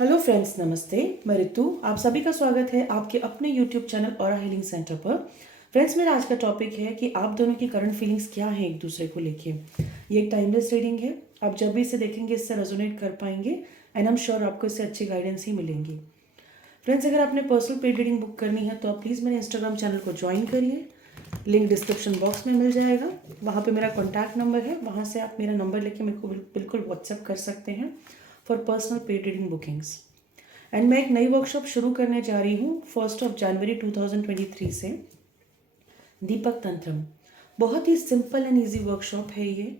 Hello friends, नमस्ते। मैं रितु, आप सभी का स्वागत है आपके अपने यूट्यूब चैनल और हीलिंग सेंटर पर। फ्रेंड्स, मेरा आज का टॉपिक है कि आप दोनों की करंट फीलिंग्स क्या हैं एक दूसरे को लेके। ये एक टाइमलेस रीडिंग है। आप जब भी इसे देखेंगे इससे रेजोनेट कर पाएंगे एंड आई एम श्योर आपको इससे अच्छी गाइडेंस ही मिलेंगी। फ्रेंड्स, अगर आपने पर्सनल पेड रीडिंग बुक करनी है तो आप प्लीज़ मेरे इंस्टाग्राम चैनल को ज्वाइन करिए। लिंक डिस्क्रिप्शन बॉक्स में मिल जाएगा। वहाँ पे मेरा कॉन्टैक्ट नंबर है, वहाँ से आप मेरा नंबर लेके मेरे को बिल्कुल व्हाट्सएप कर सकते हैं for personal paid reading bookings. And मैं एक नई वर्कशॉप शुरू करने जा रही हूँ 1 जनवरी 2023 से, दीपक तंत्रम। बहुत ही सिंपल एंड ईजी वर्कशॉप है ये,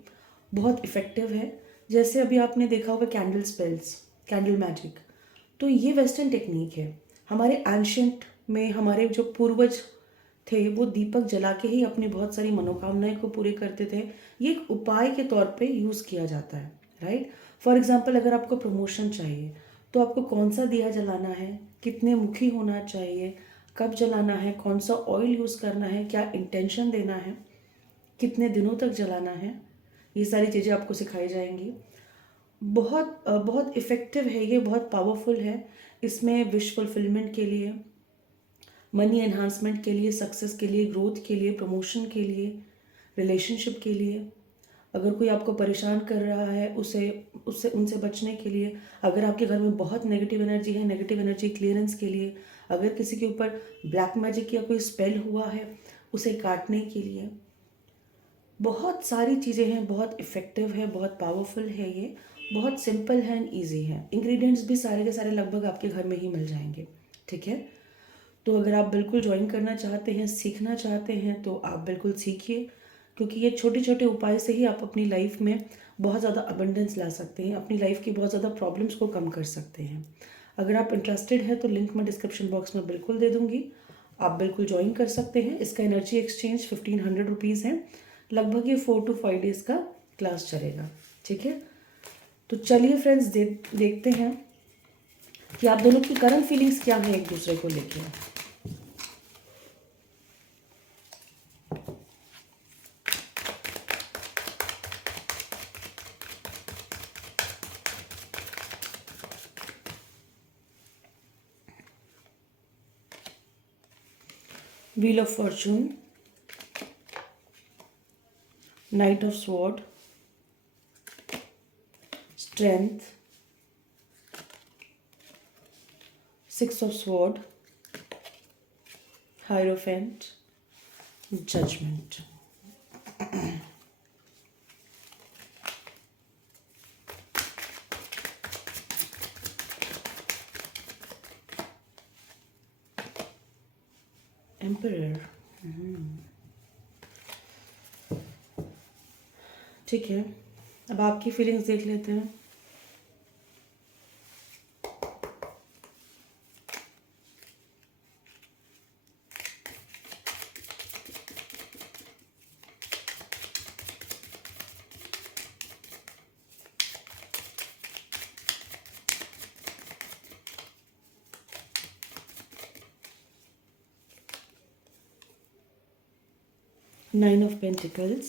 बहुत इफ़ेक्टिव है। जैसे अभी आपने देखा होगा कैंडल स्पेल्स, कैंडल मैजिक, तो ये वेस्टर्न टेक्निक है। हमारे एंशंट में हमारे जो पूर्वज थे वो दीपक जला के ही अपनी बहुत सारी मनोकामनाएं को पूरे करते थे। ये एक उपाय के तौर पे यूज़ किया जाता है, राइट। फॉर एग्जांपल, अगर आपको प्रमोशन चाहिए तो आपको कौन सा दिया जलाना है, कितने मुखी होना चाहिए, कब जलाना है, कौन सा ऑयल यूज़ करना है, क्या इंटेंशन देना है, कितने दिनों तक जलाना है, ये सारी चीज़ें आपको सिखाई जाएंगी। बहुत इफ़ेक्टिव है ये, बहुत पावरफुल है। इसमें विश फुलफिलमेंट के लिए, मनी एनहांसमेंट के लिए, सक्सेस के लिए, ग्रोथ के लिए, प्रमोशन के लिए, रिलेशनशिप के लिए, अगर कोई आपको परेशान कर रहा है उसे उससे उनसे बचने के लिए, अगर आपके घर में बहुत नेगेटिव एनर्जी है, नेगेटिव एनर्जी क्लियरेंस के लिए, अगर किसी के ऊपर ब्लैक मैजिक या कोई स्पेल हुआ है उसे काटने के लिए, बहुत सारी चीज़ें हैं। बहुत इफ़ेक्टिव है, बहुत पावरफुल है ये, बहुत सिंपल है एंड ईजी है। इंग्रेडिएंट्स भी सारे के सारे लगभग आपके घर में ही मिल जाएंगे, ठीक है। तो अगर आप बिल्कुल ज्वाइन करना चाहते हैं, सीखना चाहते हैं, तो आप बिल्कुल सीखिए, क्योंकि ये छोटे छोटे उपाय से ही आप अपनी लाइफ में बहुत ज़्यादा अबंडेंस ला सकते हैं, अपनी लाइफ की बहुत ज़्यादा प्रॉब्लम्स को कम कर सकते हैं। अगर आप इंटरेस्टेड हैं तो लिंक मैं डिस्क्रिप्शन बॉक्स में बिल्कुल दे दूँगी, आप बिल्कुल ज्वाइन कर सकते हैं। इसका एनर्जी एक्सचेंज 1500 रुपीज़ है। लगभग ये 4 to 5 डेज़ का क्लास चलेगा, ठीक है। तो चलिए फ्रेंड्स, देखते हैं कि आप दोनों की करंट फीलिंग्स क्या हैं एक दूसरे को लेके। Wheel of Fortune, Knight of Sword, Strength, Six of Sword, Hierophant, Judgment. Emperor. ठीक है, अब आपकी फीलिंग्स देख लेते हैं। Nine of Pentacles,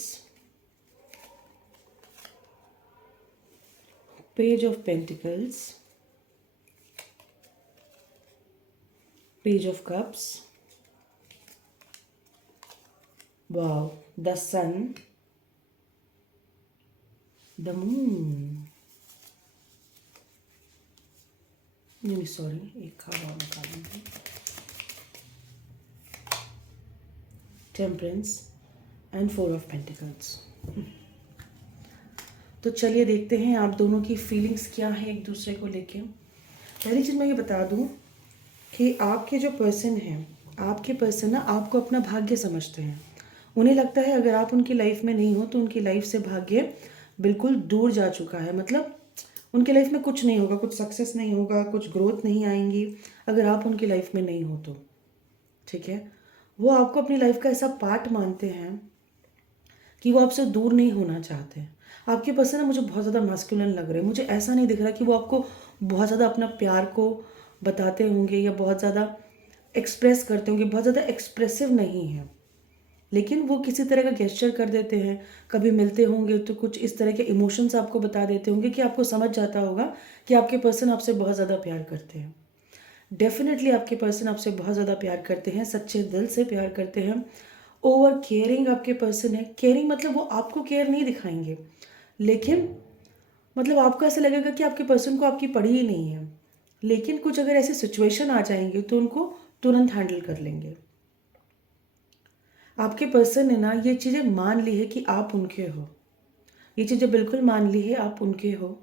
Page of Pentacles, Page of Cups, wow, the Sun, the Moon, नहीं सॉरी, एक हवा निकालेंगे, Temperance एंड 4 of Pentacles। तो चलिए देखते हैं आप दोनों की फीलिंग्स क्या है एक दूसरे को लेके। पहली चीज़ मैं ये बता दूं कि आपके जो पर्सन हैं, आपके पर्सन ना आपको अपना भाग्य समझते हैं। उन्हें लगता है अगर आप उनकी लाइफ में नहीं हो तो उनकी लाइफ से भाग्य बिल्कुल दूर जा चुका है। मतलब उनकी लाइफ में कुछ नहीं होगा, कुछ सक्सेस नहीं होगा, कुछ ग्रोथ नहीं आएंगी अगर आप उनकी लाइफ में नहीं हो तो, ठीक है। वो आपको अपनी लाइफ का ऐसा पार्ट मानते हैं कि वो आपसे दूर नहीं होना चाहते। आपके पर्सन ना मुझे बहुत ज़्यादा मैस्कुलिन लग रहे हैं। मुझे ऐसा नहीं दिख रहा कि वो आपको बहुत ज़्यादा अपना प्यार को बताते होंगे या बहुत ज़्यादा एक्सप्रेस करते होंगे। बहुत ज़्यादा एक्सप्रेसिव नहीं है, लेकिन वो किसी तरह का गेस्चर कर देते हैं। कभी मिलते होंगे तो कुछ इस तरह के इमोशंस आपको बता देते होंगे कि आपको समझ जाता होगा कि आपके पर्सन आपसे बहुत ज़्यादा प्यार करते हैं। डेफिनेटली आपके पर्सन आपसे बहुत ज़्यादा प्यार करते हैं, सच्चे दिल से प्यार करते हैं। ओवर केयरिंग आपके पर्सन है। केयरिंग मतलब वो आपको केयर नहीं दिखाएंगे, लेकिन मतलब आपको ऐसा लगेगा कि आपके पर्सन को आपकी पड़ी ही नहीं है। लेकिन कुछ अगर ऐसी सिचुएशन आ जाएंगी तो उनको तुरंत हैंडल कर लेंगे। आपके पर्सन ने ना ये चीज़ें मान ली है कि आप उनके हो। ये चीज़ें बिल्कुल मान ली है आप उनके हो।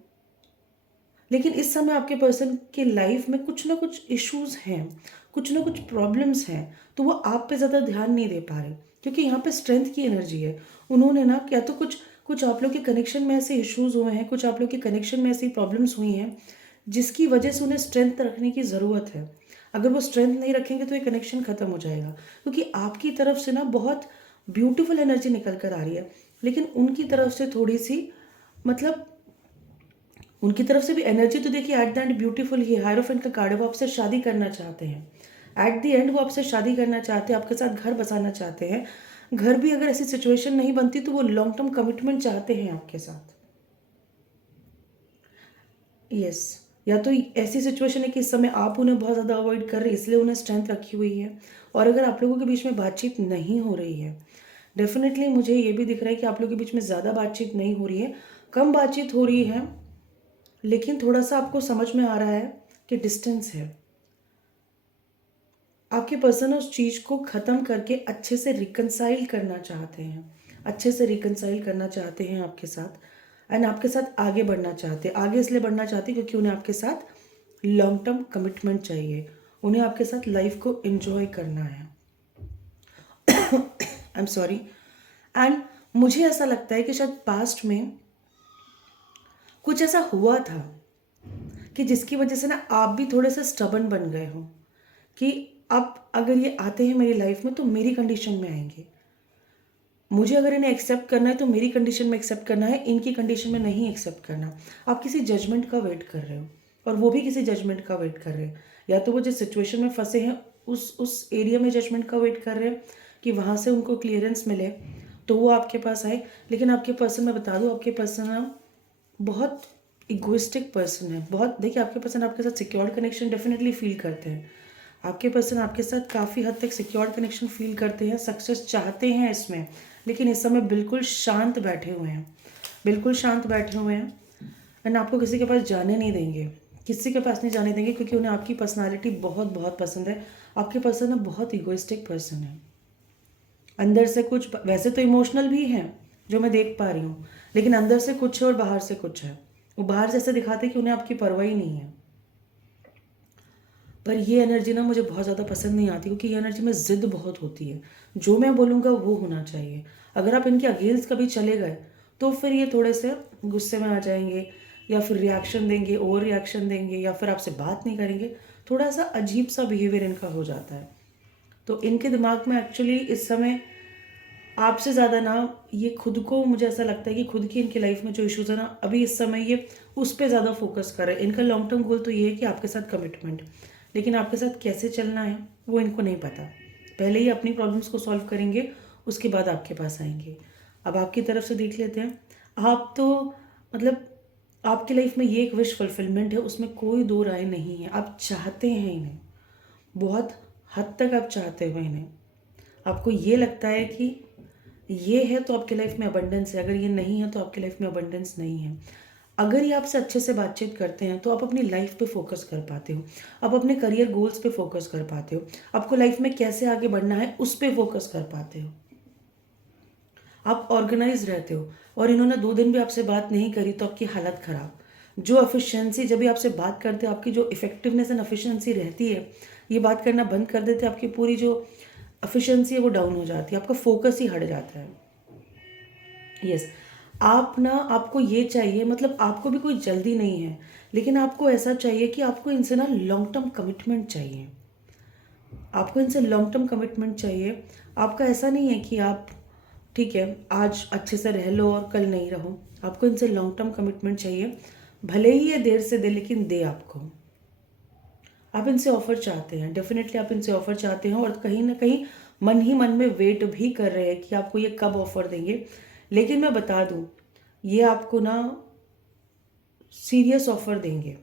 लेकिन इस समय आपके पर्सन के लाइफ में कुछ ना कुछ इश्यूज हैं, कुछ ना कुछ प्रॉब्लम्स हैं, तो वो आप पे ज़्यादा ध्यान नहीं दे पा रहे, क्योंकि यहाँ पे स्ट्रेंथ की एनर्जी है। उन्होंने ना क्या तो कुछ कुछ आप लोग के कनेक्शन में ऐसे इश्यूज हुए हैं, कुछ आप लोग के कनेक्शन में ऐसी प्रॉब्लम्स हुई हैं जिसकी वजह से उन्हें स्ट्रेंथ रखने की ज़रूरत है। अगर वो स्ट्रेंथ नहीं रखेंगे तो ये कनेक्शन ख़त्म हो जाएगा, क्योंकि आपकी तरफ से ना बहुत ब्यूटीफुल एनर्जी निकल कर आ रही है, लेकिन उनकी तरफ से थोड़ी सी मतलब उनकी तरफ से भी एनर्जी तो देखिए at the end beautiful he. Hierophant का कार्ड है, वो आपसे शादी करना चाहते हैं। एट द एंड वो आपसे शादी करना चाहते हैं, आपके साथ घर बसाना चाहते हैं। घर भी अगर ऐसी सिचुएशन नहीं बनती तो वो लॉन्ग टर्म कमिटमेंट चाहते हैं आपके साथ। यस, या तो ऐसी सिचुएशन है कि इस समय आप उन्हें बहुत ज़्यादा अवॉइड कर रहे हैं, इसलिए उन्हें स्ट्रेंथ रखी हुई है। और अगर आप लोगों के बीच में बातचीत नहीं हो रही है, डेफिनेटली मुझे ये भी दिख रहा है कि आप लोगों के बीच में ज़्यादा बातचीत नहीं हो रही है, कम बातचीत हो रही है, लेकिन थोड़ा सा आपको समझ में आ रहा है कि डिस्टेंस है। आपके पर्सन उस चीज़ को ख़त्म करके अच्छे से रिकनसाइल करना चाहते हैं, अच्छे से रिकनसाइल करना चाहते हैं आपके साथ, एंड आपके साथ आगे बढ़ना चाहते हैं। आगे इसलिए बढ़ना चाहते हैं क्योंकि उन्हें आपके साथ लॉन्ग टर्म कमिटमेंट चाहिए, उन्हें आपके साथ लाइफ को एंजॉय करना है। I am sorry. एंड मुझे ऐसा लगता है कि शायद पास्ट में कुछ ऐसा हुआ था कि जिसकी वजह से ना आप भी थोड़े से स्टबन बन गए हो कि अब अगर ये आते हैं मेरी लाइफ में तो मेरी कंडीशन में आएंगे, मुझे अगर इन्हें एक्सेप्ट करना है तो मेरी कंडीशन में एक्सेप्ट करना है, इनकी कंडीशन में नहीं एक्सेप्ट करना। आप किसी जजमेंट का वेट कर रहे हो और वो भी किसी जजमेंट का वेट कर रहे हैं, या तो वो जिस सिचुएशन में फंसे हैं उस एरिया में जजमेंट का वेट कर रहे हैं कि वहाँ से उनको क्लियरेंस मिले तो वो आपके पास आए। लेकिन आपके पर्सन, मैं बता दूँ, आपके पर्सन ना बहुत इगोइस्टिक पर्सन है। बहुत, देखिए, आपके पर्सन आपके साथ सिक्योर्ड कनेक्शन डेफिनेटली फील करते हैं। आपके पर्सन आपके साथ काफ़ी हद तक सिक्योर्ड कनेक्शन फील करते हैं, सक्सेस चाहते हैं इसमें, लेकिन इस समय बिल्कुल शांत बैठे हुए हैं, बिल्कुल शांत बैठे हुए हैं। एंड आपको किसी के पास जाने नहीं देंगे, किसी के पास नहीं जाने देंगे, क्योंकि उन्हें आपकी पर्सनालिटी बहुत बहुत पसंद है। आपके पर्सन ना बहुत इगोइस्टिक पर्सन है, अंदर से कुछ, वैसे तो इमोशनल भी हैं जो मैं देख पा रही हूँ, लेकिन अंदर से कुछ है और बाहर से कुछ है। वो बाहर से ऐसे दिखाते हैं कि उन्हें आपकी परवाह ही नहीं है, पर ये एनर्जी ना मुझे बहुत ज़्यादा पसंद नहीं आती, क्योंकि ये एनर्जी में ज़िद बहुत होती है। जो मैं बोलूँगा वो होना चाहिए। अगर आप इनके अगेंस्ट कभी चले गए तो फिर ये थोड़े से गुस्से में आ जाएंगे, या फिर रिएक्शन देंगे, ओवर रिएक्शन देंगे, या फिर आपसे बात नहीं करेंगे। थोड़ा सा अजीब सा बिहेवियर इनका हो जाता है। तो इनके दिमाग में एक्चुअली इस समय आपसे ज़्यादा ना ये खुद को, मुझे ऐसा लगता है कि खुद की इनकी लाइफ में जो इश्यूज़ है ना, अभी इस समय ये उस पर ज़्यादा फोकस कर रहे हैं। इनका लॉन्ग टर्म गोल तो ये है कि आपके साथ कमिटमेंट, लेकिन आपके साथ कैसे चलना है वो इनको नहीं पता। पहले ही अपनी प्रॉब्लम्स को सॉल्व करेंगे, उसके बाद आपके पास आएंगे। अब आपकी तरफ से देख लेते हैं। आप तो मतलब आपकी लाइफ में ये एक विश फुलफिलमेंट है, उसमें कोई दो राय नहीं है। आप चाहते हैं इन्हें, बहुत हद तक आप चाहते हो इन्हें। आपको ये लगता है कि ये है तो आपकी लाइफ में अबंडेंस है, अगर ये नहीं है तो आपकी लाइफ में अबंडेंस नहीं है। अगर ये आपसे अच्छे से बातचीत करते हैं तो आप अपनी लाइफ पे फोकस कर पाते हो, आप अपने करियर गोल्स पे फोकस कर पाते हो, आपको लाइफ में कैसे आगे बढ़ना है उस पर फोकस कर पाते हो, आप ऑर्गेनाइज रहते हो। और इन्होंने 2 दिन भी आपसे बात नहीं करी तो आपकी हालत ख़राब। जो एफिशिएंसी, जब भी आपसे बात करते हो आपकी जो इफेक्टिवनेस एंड एफिशिएंसी रहती है, ये बात करना बंद कर देते, आपकी पूरी जो एफिशिएंसी है वो डाउन हो जाती है, आपका फोकस ही हट जाता है। यस, आप ना, आपको ये चाहिए, मतलब आपको भी कोई जल्दी नहीं है, लेकिन आपको ऐसा चाहिए कि आपको इनसे ना लॉन्ग टर्म कमिटमेंट चाहिए, आपको इनसे लॉन्ग टर्म कमिटमेंट चाहिए। आपका ऐसा नहीं है कि आप ठीक है आज अच्छे से रह लो और कल नहीं रहो, आपको इनसे लॉन्ग टर्म कमिटमेंट चाहिए। भले ही ये देर से दे, लेकिन दे आपको। आप इनसे ऑफर चाहते हैं, डेफिनेटली आप इनसे ऑफर चाहते हैं, और कहीं ना कहीं मन ही मन में वेट भी कर रहे हैं कि आपको ये कब ऑफर देंगे। लेकिन मैं बता दूं, ये आपको ना सीरियस ऑफर देंगे।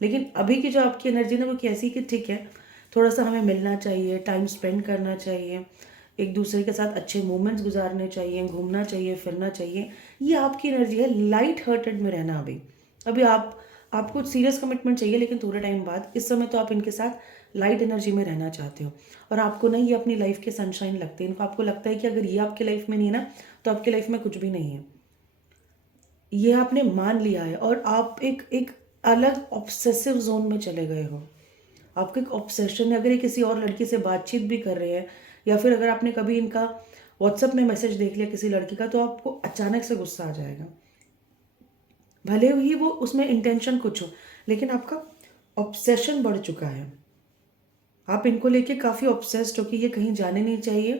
लेकिन अभी की जो आपकी एनर्जी ना वो कैसी कि ठीक है, थोड़ा सा हमें मिलना चाहिए, टाइम स्पेंड करना चाहिए, एक दूसरे के साथ अच्छे मोमेंट्स गुजारने चाहिए, घूमना चाहिए, फिरना चाहिए। ये आपकी एनर्जी है, लाइट हार्टेड में रहना। अभी अभी आपको सीरियस कमिटमेंट चाहिए, लेकिन थोड़े टाइम बाद, इस समय तो आप इनके साथ लाइट एनर्जी में रहना चाहते हो। और आपको ना ये अपनी लाइफ के सनशाइन लगते हैं। इनको आपको लगता है कि अगर ये आपकी लाइफ में नहीं है ना, तो आपकी लाइफ में कुछ भी नहीं है। ये आपने मान लिया है और आप एक अलग ऑब्सेसिव जोन में चले गए हो। आपको एक ऑब्सेशन है। अगर ये किसी और लड़की से बातचीत भी कर रहे हैं, या फिर अगर आपने कभी इनका व्हाट्सएप में मैसेज देख लिया किसी लड़की का, तो आपको अचानक से गुस्सा आ जाएगा। भले ही वो उसमें इंटेंशन कुछ हो, लेकिन आपका ऑब्सेशन बढ़ चुका है। आप इनको लेके काफ़ी ऑब्सेस्ड हो कि ये कहीं जाने नहीं चाहिए,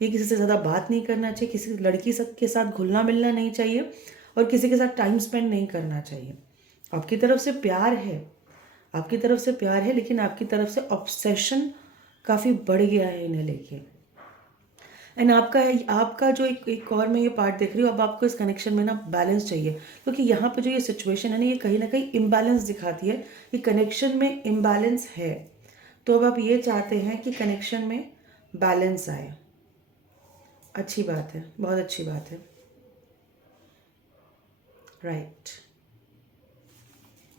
ये किसी से ज़्यादा बात नहीं करना चाहिए, किसी लड़की के साथ घुलना मिलना नहीं चाहिए, और किसी के साथ टाइम स्पेंड नहीं करना चाहिए। आपकी तरफ से प्यार है, आपकी तरफ से प्यार है, लेकिन आपकी तरफ से ऑब्सेशन काफ़ी बढ़ गया है इन्हें लेके। एंड आपका जो एक और मैं ये पार्ट देख रही हूँ, अब आपको इस कनेक्शन में ना बैलेंस चाहिए, क्योंकि यहाँ पे जो ये सिचुएशन है ना कहीं इम्बैलेंस दिखाती है कि कनेक्शन में इम्बैलेंस है। तो अब आप ये चाहते हैं कि कनेक्शन में बैलेंस आए। अच्छी बात है, बहुत अच्छी बात है। राइट,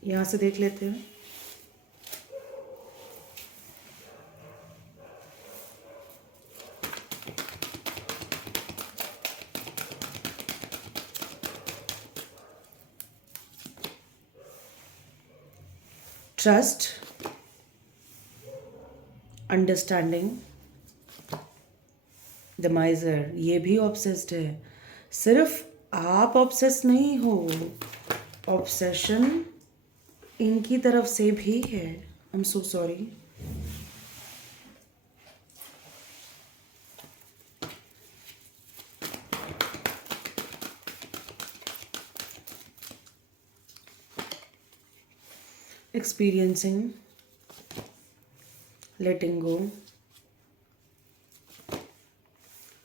यहाँ से देख लेते हैं। ट्रस्ट, अंडरस्टैंडिंग, द माइजर, ये भी ऑब्सेस्ड है। सिर्फ आप ऑब्सेस नहीं हो, ऑब्सेशन इनकी तरफ से भी है। I am so sorry. Experiencing, letting go,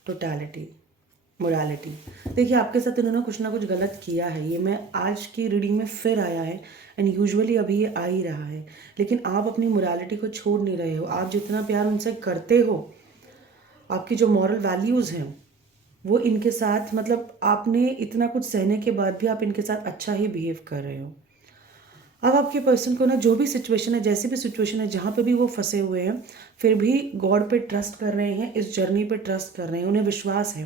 totality, morality. देखिए, आपके साथ इन्होंने कुछ ना कुछ गलत किया है। ये मैं आज की रीडिंग में फिर आया है, एंड यूजुअली अभी ये आ ही रहा है। लेकिन आप अपनी मोरालिटी को छोड़ नहीं रहे हो। आप जितना प्यार उनसे करते हो, आपकी जो मॉरल वैल्यूज़ हैं वो इनके साथ, मतलब आपने इतना कुछ सहने के बाद भी आप इनके साथ अच्छा ही बिहेव कर रहे हो। अब आपके पर्सन को ना जो भी सिचुएशन है, जैसी भी सिचुएशन है, जहाँ पे भी वो फंसे हुए हैं, फिर भी गॉड पे ट्रस्ट कर रहे हैं, इस जर्नी पे ट्रस्ट कर रहे हैं। उन्हें विश्वास है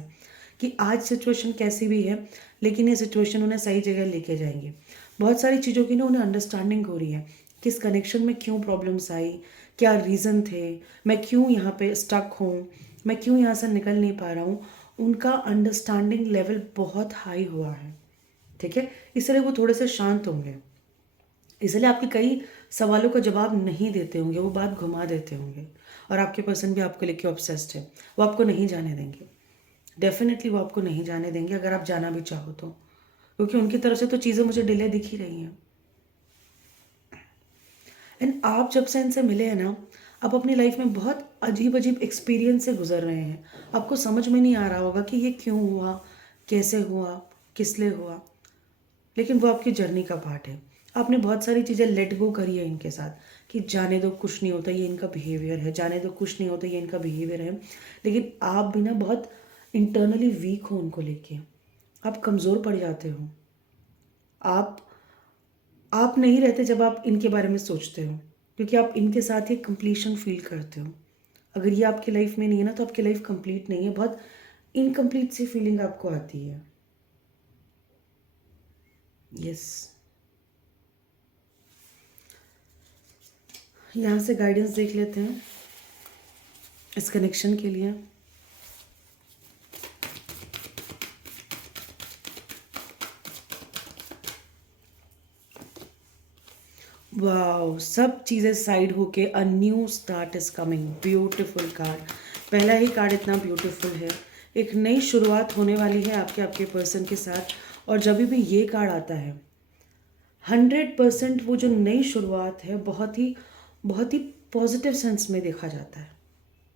कि आज सिचुएशन कैसी भी है, लेकिन ये सिचुएशन उन्हें सही जगह लेके जाएंगे। बहुत सारी चीज़ों की ना उन्हें अंडरस्टैंडिंग हो रही है, किस कनेक्शन में क्यों प्रॉब्लम्स आई, क्या रीज़न थे, मैं क्यों यहाँ पे स्टक हूँ, मैं क्यों यहाँ से निकल नहीं पा रहा हूँ। उनका अंडरस्टैंडिंग लेवल बहुत हाई हुआ है, ठीक है। इसलिए वो थोड़े से शांत होंगे, इसलिए आपके कई सवालों का जवाब नहीं देते होंगे, वो बात घुमा देते होंगे। और आपके पर्सन भी आपको लेके ऑब्सेस्ड है, वो आपको नहीं जाने देंगे। डेफिनेटली वो आपको नहीं जाने देंगे, अगर आप जाना भी चाहो तो, क्योंकि उनकी तरफ से तो चीज़ें मुझे डिले दिख ही रही हैं। एंड आप जब से इनसे मिले हैं ना, आप अपनी लाइफ में बहुत अजीब अजीब एक्सपीरियंस से गुजर रहे हैं। आपको समझ में नहीं आ रहा होगा कि ये क्यों हुआ, कैसे हुआ, किस लिए हुआ, लेकिन वो आपकी जर्नी का पार्ट है। आपने बहुत सारी चीज़ें लेट गो करी है इनके साथ, कि जाने दो, कुछ नहीं होता, ये इनका बिहेवियर है, जाने दो, कुछ नहीं होता, ये इनका बिहेवियर है। लेकिन आप भी ना बहुत इंटरनली वीक हो उनको लेके, आप कमज़ोर पड़ जाते हो। आप आप नहीं रहते जब आप इनके बारे में सोचते हो, क्योंकि आप इनके साथ ही कंप्लीशन फील करते हो। अगर ये आपकी लाइफ में नहीं है ना, तो आपकी लाइफ कंप्लीट नहीं है, बहुत इनकम्प्लीट सी फीलिंग आपको आती है। यस, यहाँ से गाइडेंस देख लेते हैं इस कनेक्शन के लिए। वाओ, सब चीज़ें साइड होके a new start is coming. Beautiful card, पहला ही कार्ड इतना ब्यूटीफुल है। एक नई शुरुआत होने वाली है आपके पर्सन के साथ। और जब भी ये कार्ड आता है, 100% वो जो नई शुरुआत है बहुत ही पॉजिटिव सेंस में देखा जाता है।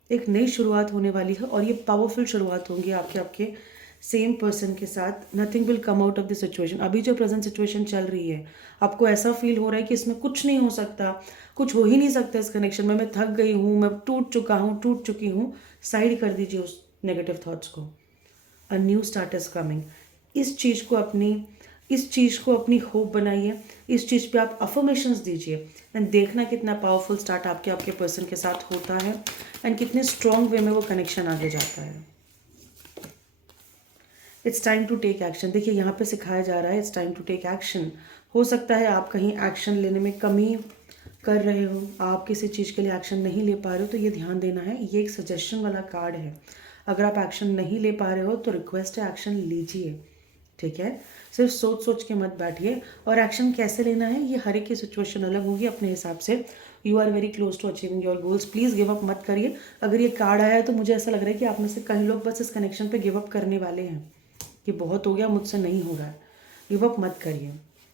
एक नई शुरुआत होने वाली है और ये पावरफुल शुरुआत होंगी आपके सेम पर्सन के साथ। Nothing will come out of the situation. अभी जो प्रेजेंट सिचुएशन चल रही है, आपको ऐसा फील हो रहा है कि इसमें कुछ नहीं हो सकता, कुछ हो ही नहीं सकता इस कनेक्शन में, मैं थक गई हूँ, मैं टूट चुका हूँ, टूट चुकी हूँ। साइड कर दीजिए उस नेगेटिव थॉट्स को। A new start is coming. इस चीज़ को अपनी होप बनाइए, इस चीज़ पे आप अफर्मेशंस दीजिए एंड देखना कितना पावरफुल स्टार्ट आपके पर्सन के साथ होता है एंड कितने स्ट्रॉन्ग वे में वो कनेक्शन आगे जाता है। It's time to take action. देखिए यहाँ पे सिखाया जा रहा है it's time to take action. हो सकता है आप कहीं एक्शन लेने में कमी कर रहे हो, आप किसी चीज़ के लिए एक्शन नहीं ले पा रहे हो, तो ये ध्यान देना है। ये एक सजेशन वाला कार्ड है। अगर आप एक्शन नहीं ले पा रहे हो तो रिक्वेस्ट है एक्शन लीजिए, ठीक है। सिर्फ सोच सोच के मत बैठिए। और एक्शन कैसे लेना है ये हर एक की सिचुएशन अलग होगी अपने हिसाब से। You are very close to achieving your goals. Please give up मत करिए। अगर ये कार्ड आया है तो मुझे ऐसा लग रहा है कि आप में से कई लोग बस इस कनेक्शन पे गिव अप करने वाले हैं कि बहुत हो गया, मुझसे नहीं हो रहा है। गिव अप मत करिए,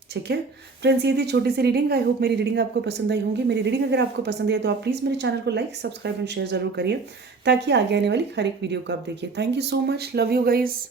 ठीक है फ्रेंड्स। ये थी छोटी सी रीडिंग। आई होप मेरी रीडिंग आपको पसंद आई होंगी। मेरी रीडिंग अगर आपको पसंद आई तो आप प्लीज़ मेरे चैनल को लाइक, सब्सक्राइब एंड शेयर जरूर करिए ताकि आगे आने वाली हर एक वीडियो को आप देखिए। Thank you so much. Love you guys.